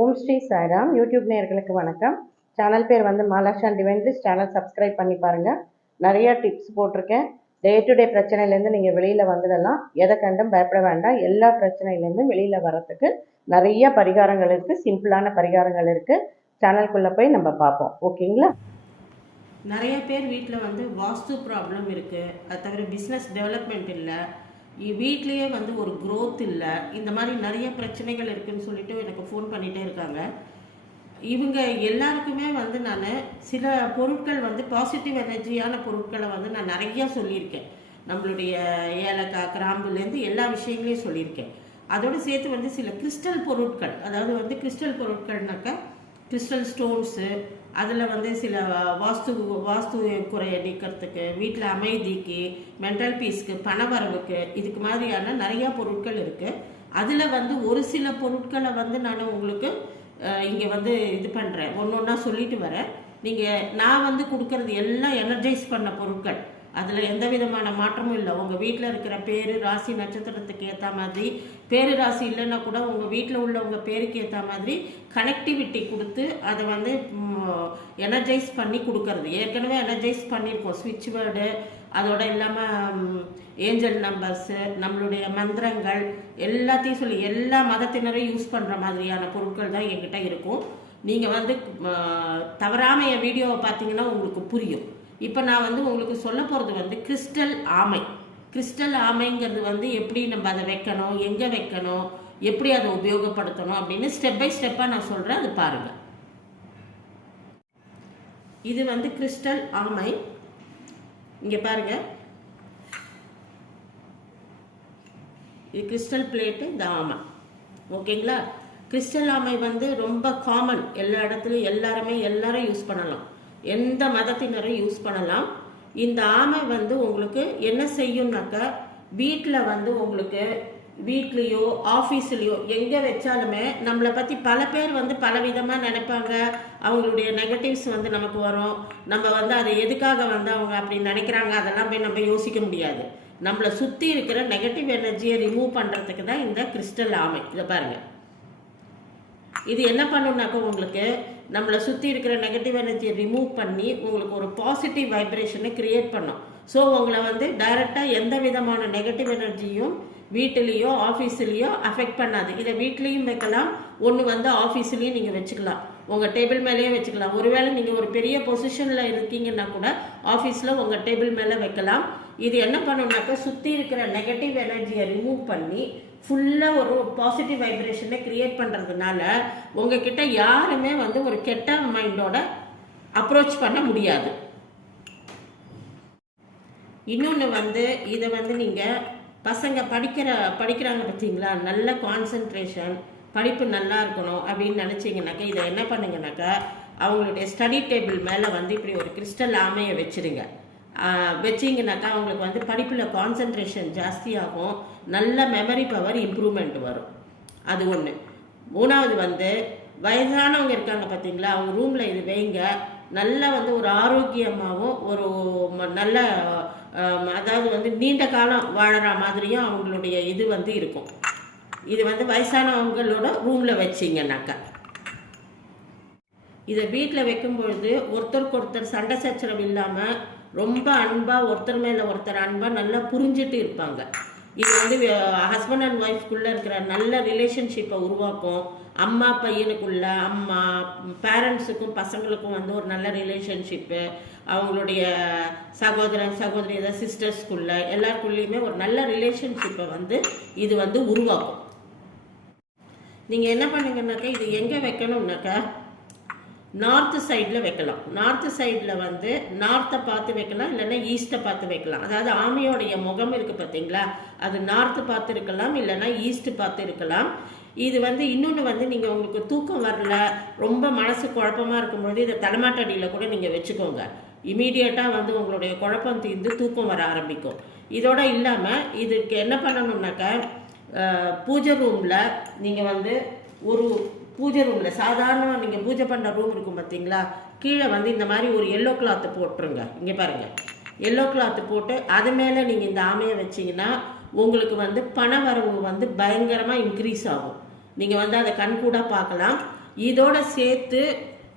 ஓம் Sri Sairam. YouTube நேர்களுக்கு வணக்கம். Channel பேர் வந்து மாலாஷான் டிவைன்ஸ் சேனல் சப்ஸ்கிரைப் பண்ணி பாருங்கள் நிறைய டிப்ஸ் போட்டிருக்கேன். டே டு டே பிரச்சனையிலேருந்து நீங்கள் வெளியில் வந்துடலாம் எதை கண்டும் பயப்பட வேண்டாம். எல்லா பிரச்சனையிலேருந்தும் வெளியில் வரத்துக்கு நிறைய பரிகாரங்கள் இருக்குது சிம்பிளான பரிகாரங்கள் இருக்குது சேனல்குள்ளே போய் நம்ம பார்ப்போம். ஓகேங்களா நிறைய பேர் வீட்டில் வந்து வாஸ்து ப்ராப்ளம் இருக்குது அது தவிர பிஸ்னஸ் டெவலப்மெண்ட் இல்லை. வீட்லேயே வந்து ஒரு க்ரோத் இல்லை. இந்த மாதிரி நிறைய பிரச்சனைகள் இருக்குன்னு சொல்லிட்டு எனக்கு ஃபோன் பண்ணிகிட்டே இருக்காங்க. இவங்க எல்லாருக்குமே வந்து நான் சில பொருட்கள் வந்து பாசிட்டிவ் எனர்ஜியான பொருட்களை வந்து நான் நிறையா சொல்லியிருக்கேன். நம்மளுடைய ஏலக்காய் கிராம்புலேருந்து எல்லா விஷயங்களையும் சொல்லியிருக்கேன். அதோடு சேர்த்து வந்து சில கிறிஸ்டல் பொருட்கள் அதாவது வந்து கிறிஸ்டல் பொருட்கள்னாக்கா கிறிஸ்டல் ஸ்டோன்ஸு அதில் வந்து சில வாஸ்து வாஸ்து குறையை நீக்கிறதுக்கு வீட்டில் அமைதிக்கு மென்டல் பீஸ்க்கு பணவரவுக்கு இதுக்கு மாதிரியான நிறையா பொருட்கள் இருக்குது அதில் வந்து ஒரு சில பொருட்களை வந்து நான் உங்களுக்கு இங்கே வந்து இது பண்ணுறேன் ஒன்று ஒன்றா சொல்லிட்டு வரேன். நீங்கள் நான் வந்து கொடுக்கறது எல்லாம் எனர்ஜைஸ் பண்ண பொருட்கள். அதில் எந்த விதமான மாற்றமும் இல்லை. உங்கள் வீட்டில் இருக்கிற பேர் ராசி நட்சத்திரத்துக்கு ஏற்ற மாதிரி பேர் ராசி இல்லைன்னா கூட உங்கள் வீட்டில் உள்ளவங்க பேருக்கு ஏற்ற மாதிரி கனெக்டிவிட்டி கொடுத்து அதை வந்து எனர்ஜைஸ் பண்ணி கொடுக்கறது. ஏற்கனவே எனர்ஜைஸ் பண்ணியிருக்கோம். ஸ்விட்ச் வேர்டு அதோட இல்லாமல் ஏஞ்சல் நம்பர்ஸு நம்மளுடைய மந்திரங்கள் எல்லாத்தையும் சொல்லி எல்லா மதத்தினரும் யூஸ் பண்ணுற மாதிரியான பொருட்கள் தான் என்கிட்ட இருக்கும். நீங்கள் வந்து தவறாமல் என் வீடியோவை பார்த்தீங்கன்னா உங்களுக்கு புரியும். இப்போ நான் வந்து உங்களுக்கு சொல்ல போகிறது வந்து கிறிஸ்டல் ஆமை. கிறிஸ்டல் ஆமைங்கிறது வந்து எப்படி நம்ம அதை வைக்கணும் எங்கே வைக்கணும் எப்படி அதை உபயோகப்படுத்தணும் அப்படின்னு ஸ்டெப் பை ஸ்டெப்பாக நான் சொல்கிறேன் அது பாருங்கள் இது வந்து கிறிஸ்டல் ஆமை. இங்கே பாருங்கள் இது கிறிஸ்டல் பிளேட்டு இந்த ஆமை. ஓகேங்களா? கிறிஸ்டல் ஆமை வந்து ரொம்ப காமன் எல்லா இடத்துலையும் எல்லாருமே எல்லாரும் யூஸ் பண்ணலாம். எந்த மதத்தினரும் யூஸ் பண்ணலாம். இந்த ஆமை வந்து உங்களுக்கு என்ன செய்யும்னாக்க வீட்டில் வந்து உங்களுக்கு வீட்லேயோ ஆஃபீஸ்லேயோ எங்கே வச்சாலுமே நம்மளை பற்றி பல பேர் வந்து பல விதமாக நினைப்பாங்க. அவங்களுடைய நெகட்டிவ்ஸ் வந்து நமக்கு வரும். நம்ம வந்து அதை எதுக்காக வந்து அவங்க அப்படி நினைக்கிறாங்க அதெல்லாம் போய் நம்ம யோசிக்க முடியாது. நம்மளை சுற்றி இருக்கிற நெகட்டிவ் எனர்ஜியை ரிமூவ் பண்ணுறதுக்கு தான் இந்த கிறிஸ்டல் ஆமை. இதை பாருங்கள் இது என்ன பண்ணுனாக்கா உங்களுக்கு நம்மளை சுற்றி இருக்கிற நெகட்டிவ் எனர்ஜியை ரிமூவ் பண்ணி உங்களுக்கு ஒரு பாசிட்டிவ் வைப்ரேஷனை க்ரியேட் பண்ணும். ஸோ உங்களை வந்து டைரெக்டாக எந்த விதமான நெகட்டிவ் எனர்ஜியும் வீட்டிலேயோ ஆஃபீஸ்லேயோ அஃபெக்ட் பண்ணாது. இதை வீட்லேயும் வைக்கலாம். ஒன்று வந்து ஆஃபீஸ்லேயும் நீங்கள் வச்சுக்கலாம். உங்கள் டேபிள் மேலேயே வச்சுக்கலாம். ஒருவேளை நீங்கள் ஒரு பெரிய பொசிஷனில் இருக்கீங்கன்னா கூட ஆஃபீஸில் உங்கள் டேபிள் மேலே வைக்கலாம். இது என்ன பண்ணுனாக்கா சுற்றி இருக்கிற நெகட்டிவ் எனர்ஜியை ரிமூவ் பண்ணி ஃபுல்லாக ஒரு பாசிட்டிவ் வைப்ரேஷனை க்ரியேட் பண்ணுறதுனால உங்ககிட்ட யாருமே வந்து ஒரு கெட்ட மைண்டோட அப்ரோச் பண்ண முடியாது. இன்னொன்று வந்து இதை வந்து நீங்கள் பசங்க படிக்கிற படிக்கிறாங்க பார்த்தீங்களா? நல்ல கான்சென்ட்ரேஷன் படிப்பு நல்லா இருக்கணும் அப்படின்னு நினச்சிங்கனாக்கா இதை என்ன பண்ணுங்கனாக்கா அவங்களுடைய ஸ்டடி டேபிள் மேலே வந்து இப்படி ஒரு கிறிஸ்டல் ஆமையை வச்சுருங்க. வச்சிங்கனாக்கா அவங்களுக்கு வந்து படிப்பில் கான்சென்ட்ரேஷன் ஜாஸ்தியாகும். நல்ல மெமரி பவர் இம்ப்ரூவ்மெண்ட் வரும். அது ஒன்று மூணாவது வந்து வயதானவங்க இருக்காங்க பார்த்தீங்களா அவங்க ரூமில் இது வைங்க. நல்லா வந்து ஒரு ஆரோக்கியமாகவும் ஒரு நல்ல அதாவது வந்து நீண்ட காலம் வாழற மாதிரியும் அவங்களுடைய இது வந்து இருக்கும். இது வந்து வயசானவங்களோட ரூமில் வச்சிங்கனாக்கா. இதை வீட்டில் வைக்கும்பொழுது ஒருத்தருக்கு ஒருத்தர் சண்டை சச்சரவு இல்லாமல் ரொம்ப அன்பாக ஒருத்தர் மேலே ஒருத்தர் அன்பாக நல்லா புரிஞ்சுட்டு இருப்பாங்க. இது வந்து ஹஸ்பண்ட் அண்ட் ஒய்ஃப்குள்ளே இருக்கிற நல்ல ரிலேஷன்ஷிப்பை உருவாக்கும். அம்மா பையனுக்குள்ள அம்மா பேரண்ட்ஸுக்கும் பசங்களுக்கும் வந்து ஒரு நல்ல ரிலேஷன்ஷிப்பு அவங்களுடைய சகோதரன் சகோதரி ஏதாவது சிஸ்டர்ஸ்குள்ள எல்லாருக்குள்ளேயுமே ஒரு நல்ல ரிலேஷன்ஷிப்பை வந்து இது வந்து உருவாக்கும். நீங்கள் என்ன பண்ணுங்கன்னாக்கா இது எங்கே வைக்கணும்னாக்கா நார்த்து சைடில் வைக்கலாம். நார்த்து சைடில் வந்து நார்த்தை பார்த்து வைக்கலாம் இல்லைன்னா ஈஸ்ட்டை பார்த்து வைக்கலாம். அதாவது ஆமையோடைய முகம் இருக்குது பார்த்தீங்களா? அது நார்த்து பார்த்து இருக்கலாம் இல்லைன்னா ஈஸ்ட்டு பார்த்து இருக்கலாம். இது வந்து இன்னொன்று வந்து நீங்கள் உங்களுக்கு தூக்கம் வரல ரொம்ப மனசு குழப்பமாக இருக்கும்பொழுது இதை தலைமாட்டடியில் கூட நீங்கள் வச்சுக்கோங்க. இமீடியட்டாக வந்து உங்களுடைய குழப்பம் தீர்ந்து தூக்கம் வர ஆரம்பிக்கும். இதோட இல்லாமல் இதுக்கு என்ன பண்ணணும்னாக்கா பூஜை ரூமில் நீங்கள் வந்து ஒரு பூஜை ரூமில் சாதாரணமாக நீங்கள் பூஜை பண்ணுற ரூம் இருக்கும் பார்த்தீங்களா கீழே வந்து இந்த மாதிரி ஒரு எல்லோ கிளாத்து போட்டுருங்க. இங்கே பாருங்கள் எல்லோ கிளாத்து போட்டு அது மேலே நீங்கள் இந்த ஆமையை வச்சிங்கன்னா உங்களுக்கு வந்து பண வரவு வந்து பயங்கரமாக இன்க்ரீஸ் ஆகும். நீங்கள் வந்து அதை கண்கூடாக பார்க்கலாம். இதோட சேர்த்து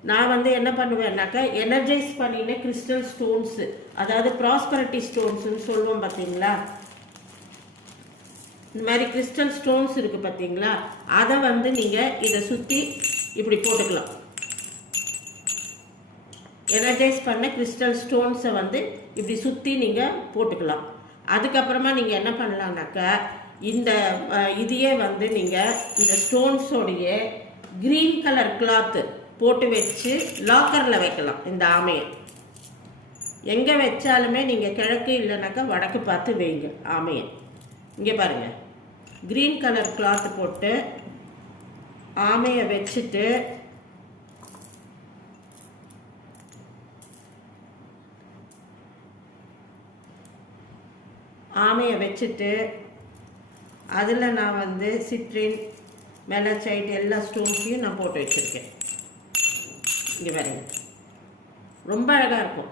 நான் வந்து என்ன பண்ணுவேன்னாக்கா எனர்ஜைஸ் பண்ணின கிறிஸ்டல் ஸ்டோன்ஸு அதாவது ப்ராஸ்பரிட்டி ஸ்டோன்ஸுன்னு சொல்லுவோம் பார்த்தீங்களா இந்த மாதிரி கிறிஸ்டல் ஸ்டோன்ஸ் இருக்குது பார்த்தீங்களா அதை வந்து நீங்கள் இதை சுற்றி இப்படி போட்டுக்கலாம். எனர்ஜைஸ் பண்ண கிறிஸ்டல் ஸ்டோன்ஸை வந்து இப்படி சுற்றி நீங்கள் போட்டுக்கலாம். அதுக்கப்புறமா நீங்கள் என்ன பண்ணலாம்னாக்கா இந்த இதையே வந்து நீங்கள் இந்த ஸ்டோன்ஸோடைய க்ரீன் கலர் கிளாத்து போட்டு வச்சு லாக்கரில் வைக்கலாம் இந்த ஆமையை. எங்கே வச்சாலுமே நீங்கள் கிழக்கு இல்லைனாக்கா வடக்கு பார்த்து வைங்க ஆமையை. இங்கே பாருங்கள் க்ரீன் கலர் கிளாத் போட்டு ஆமையை வச்சுட்டு ஆமையை வச்சுட்டு அதில் நான் வந்து சிட்ரின் மெலச்சைட் எல்லா ஸ்டோன்ஸையும் நான் போட்டு வச்சுருக்கேன். இங்கே பாருங்க. ரொம்ப அழகாக இருக்கும்.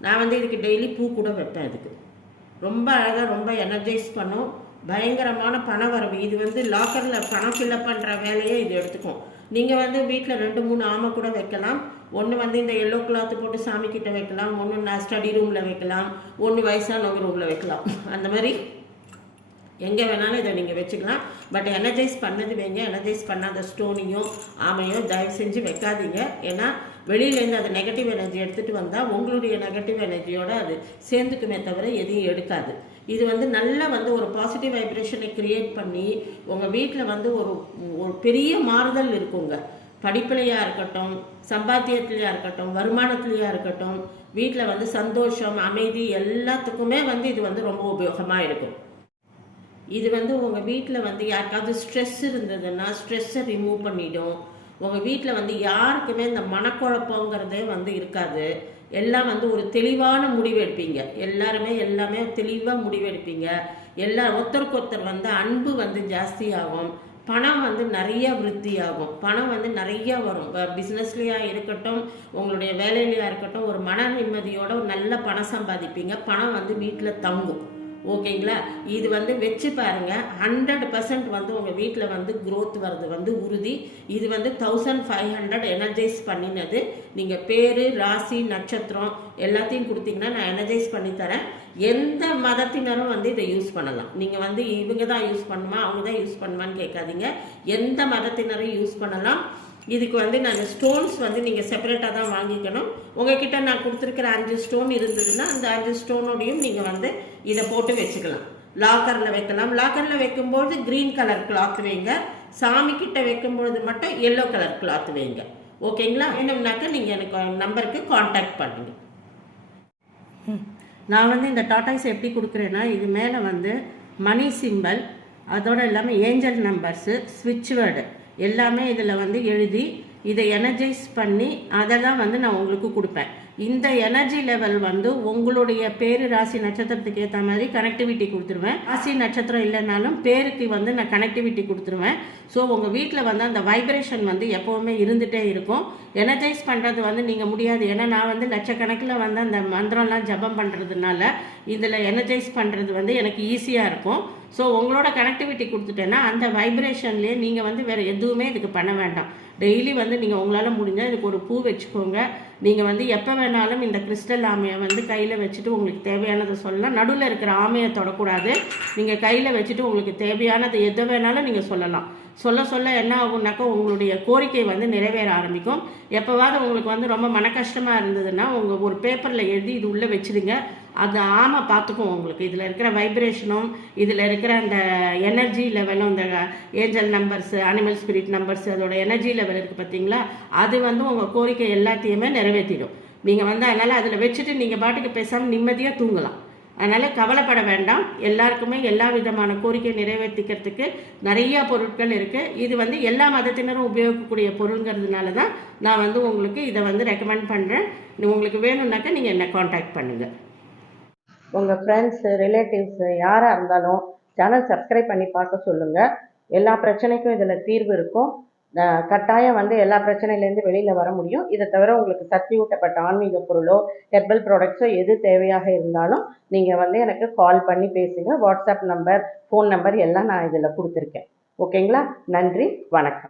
நான் வந்து இதுக்கு டெய்லி பூ கூட வைப்பேன் இதுக்கு. ரொம்ப அழகாக ரொம்ப எனர்ஜைஸ் பண்ணும். பயங்கரமான பண வரவு. இது வந்து லாக்கரில் பணம் ஃபில்லப் பண்ணுற வேலையை இது எடுத்துக்கும். நீங்கள் வந்து வீட்டில் ரெண்டு மூணு ஆமை கூட வைக்கலாம். ஒன்று வந்து இந்த எல்லோ கிளாத்து போட்டு சாமி கிட்ட வைக்கலாம். ஒன்று நான் ஸ்டடி ரூமில் வைக்கலாம். ஒன்று வயசானவங்க ரூமில் வைக்கலாம். அந்த மாதிரி எங்கே வேணாலும் இதை நீங்கள் வச்சுக்கலாம். பட் எனர்ஜைஸ் பண்ணது வைங்க. எனர்ஜைஸ் பண்ணாத ஸ்டோனையும் ஆமையும் தயவு செஞ்சு வைக்காதீங்க. ஏன்னா வெளியிலேருந்து அது நெகட்டிவ் எனர்ஜி எடுத்துகிட்டு வந்தால் உங்களுடைய நெகட்டிவ் எனர்ஜியோடு அது சேர்ந்துக்குமே தவிர எதையும் எடுக்காது. இது வந்து நல்லா வந்து ஒரு பாசிட்டிவ் வைப்ரேஷனை க்ரியேட் பண்ணி உங்கள் வீட்டில் வந்து ஒரு ஒரு பெரிய மாறுதல் இருக்குங்க. படிப்புலையாக இருக்கட்டும் சம்பாத்தியத்துலையாக இருக்கட்டும் வருமானத்துலையாக இருக்கட்டும் வீட்டில் வந்து சந்தோஷம் அமைதி எல்லாத்துக்குமே வந்து இது வந்து ரொம்ப உபயோகமாக இருக்கும். இது வந்து உங்கள் வீட்டில் வந்து யாருக்காவது ஸ்ட்ரெஸ் இருந்ததுன்னா ஸ்ட்ரெஸ்ஸை ரிமூவ் பண்ணிடும். உங்கள் வீட்டில் வந்து யாருக்குமே இந்த மனக்குழப்பங்கிறதே வந்து இருக்காது. எல்லாம் வந்து ஒரு தெளிவான முடிவு எடுப்பீங்க. எல்லாருமே எல்லாமே தெளிவாக முடிவு எடுப்பீங்க. எல்லா ஒருத்தருக்கு ஒருத்தர் வந்து அன்பு வந்து ஜாஸ்தியாகும். பணம் வந்து நிறைய விருத்தி ஆகும் பணம் வந்து நிறைய வரும். பிஸ்னஸ்லையா இருக்கட்டும் உங்களுடைய வேலையிலையாக இருக்கட்டும் ஒரு மன நிம்மதியோட நல்ல பணம் சம்பாதிப்பீங்க. பணம் வந்து வீட்டில் தங்கும். ஓகேங்களா? இது வந்து வச்சு பாருங்க. ஹண்ட்ரட் பர்சன்ட் வந்து உங்கள் வீட்டில் வந்து க்ரோத் வர்றது வந்து உறுதி. இது வந்து தௌசண்ட் ஃபைவ் ஹண்ட்ரட் எனர்ஜைஸ் பண்ணினது. நீங்கள் பேர் ராசி நட்சத்திரம் எல்லாத்தையும் கொடுத்தீங்கன்னா நான் எனர்ஜைஸ் பண்ணி தரேன். எந்த மதத்தினரும் வந்து இதை யூஸ் பண்ணலாம். நீங்கள் வந்து இவங்க தான் யூஸ் பண்ணுமா அவங்க தான் யூஸ் பண்ணுமான்னு கேட்காதீங்க. எந்த மதத்தினரும் யூஸ் பண்ணலாம். இதுக்கு வந்து நான் ஸ்டோன்ஸ் வந்து நீங்கள் செப்பரேட்டாக தான் வாங்கிக்கணும். உங்ககிட்ட நான் கொடுத்துருக்கிற அஞ்சு ஸ்டோன் இருந்ததுன்னா அந்த அஞ்சு ஸ்டோனோடையும் நீங்கள் வந்து இதை போட்டு வச்சுக்கலாம். லாக்கரில் வைக்கலாம். லாக்கரில் வைக்கும்போது க்ரீன் கலர் கிளாத் வைங்க. சாமி கிட்ட வைக்கும்பொழுது மட்டும் எல்லோ கலர் கிளாத் வைங்க. ஓகேங்களா என்னம்னாக்கா நீங்கள் எனக்கு நம்பருக்கு காண்டாக்ட் பண்ணுங்க. நான் வந்து இந்த டாட்டாய்ஸ் எப்படி கொடுக்குறேன்னா இது மேலே வந்து மணி சிம்பல் அதோடு இல்லாமல் ஏஞ்சல் நம்பர்ஸு ஸ்விட்ச் வேர்டு எல்லாமே இதில் வந்து எழுதி இதை எனர்ஜைஸ் பண்ணி அதை தான் வந்து நான் உங்களுக்கு கொடுப்பேன். இந்த எனர்ஜி லெவல் வந்து உங்களுடைய பேரு ராசி நட்சத்திரத்துக்கு ஏற்ற மாதிரி கனெக்டிவிட்டி கொடுத்துருவேன். ராசி நட்சத்திரம் இல்லைனாலும் பேருக்கு வந்து நான் கனெக்டிவிட்டி கொடுத்துருவேன். ஸோ உங்கள் வீட்டில் வந்து அந்த வைப்ரேஷன் வந்து எப்போவுமே இருந்துகிட்டே இருக்கும். எனர்ஜைஸ் பண்ணுறது வந்து நீங்கள் முடியாது. ஏன்னா நான் வந்து லட்சக்கணக்கில் வந்து அந்த மந்திரம்லாம் ஜபம் பண்ணுறதுனால இதில் எனர்ஜைஸ் பண்ணுறது வந்து எனக்கு ஈஸியாக இருக்கும். ஸோ உங்களோட கனெக்டிவிட்டி கொடுத்துட்டேன்னா அந்த வைப்ரேஷன்லேயே நீங்கள் வந்து வேறு எதுவுமே இதுக்கு பண்ண வேண்டாம். டெய்லி வந்து நீங்கள் உங்களால் முடிஞ்சால் இதுக்கு ஒரு பூ வச்சுக்கோங்க. நீங்கள் வந்து எப்போ வேணாலும் இந்த கிறிஸ்டல் ஆமையை வந்து கையில் வச்சுட்டு உங்களுக்கு தேவையானதை சொல்லலாம். நடுவில் இருக்கிற ஆமையை தொடக்கூடாது. நீங்கள் கையில் வச்சுட்டு உங்களுக்கு தேவையானது எதை வேணாலும் நீங்கள் சொல்லலாம். சொல்ல சொல்ல என்ன ஆகும்னாக்கா உங்களுடைய கோரிக்கை வந்து நிறைவேற ஆரம்பிக்கும். எப்போவாவது உங்களுக்கு வந்து ரொம்ப மன கஷ்டமாக இருந்ததுன்னா உங்கள் ஒரு பேப்பரில் எழுதி இது உள்ளே வச்சுடுங்க. அது ஆமை பார்த்துக்கும் உங்களுக்கு. இதில் இருக்கிற வைப்ரேஷனும் இதில் இருக்கிற அந்த எனர்ஜி லெவலும் இந்த angel numbers animal spirit numbers அதோட எனர்ஜி லெவல் இருக்குது பார்த்தீங்களா அது வந்து உங்கள் கோரிக்கை எல்லாத்தையுமே நிறைவேற்றிடும் நீங்கள் வந்து அதனால் அதில் வச்சுட்டு நீங்கள் பாட்டுக்கு பேசாமல் நிம்மதியாக தூங்கலாம். அதனால் கவலைப்பட வேண்டாம். எல்லாருக்குமே எல்லா விதமான கோரிக்கை நிறைவேற்றிக்கிறதுக்கு நிறையா பொருட்கள் இருக்குது இது வந்து எல்லா மதத்தினரும் உபயோகிக்கக்கூடிய பொருளுங்கிறதுனால தான் நான் வந்து உங்களுக்கு இதை வந்து ரெக்கமெண்ட் பண்ணுறேன் உங்களுக்கு வேணும்னாக்கா நீங்கள் என்னை காண்டாக்ட் பண்ணுங்கள் உங்கள் ஃப்ரெண்ட்ஸு ரிலேட்டிவ்ஸு யாராக இருந்தாலும் சேனல் சப்ஸ்கிரைப் பண்ணி பார்க்க சொல்லுங்கள் எல்லா பிரச்சனைக்கும் இதில் தீர்வு இருக்கும். கட்டாயம் வந்து எல்லா பிரச்சனையிலேருந்து வெளியில் வர முடியும். இதை தவிர உங்களுக்கு சக்தி ஊட்டப்பட்ட ஆன்மீக பொருளோ ஹெர்பல் ப்ராடக்ட்ஸோ எது தேவையாக இருந்தாலும் நீங்கள் வந்து எனக்கு கால் பண்ணி பேசுங்க. வாட்ஸ்அப் நம்பர் ஃபோன் நம்பர் எல்லாம் நான் இதில் கொடுத்துருக்கேன். ஓகேங்களா நன்றி. வணக்கம்.